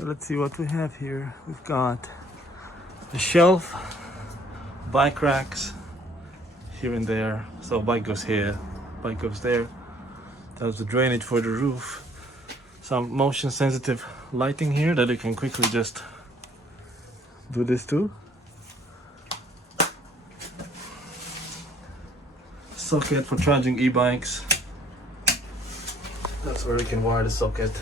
So let's see what we have here. We've got a shelf, bike racks here and there. So bike goes here, bike goes there. That's the drainage for the roof. Some motion sensitive lighting here that you can quickly just do this to. Socket for charging e-bikes. That's where you can wire the socket.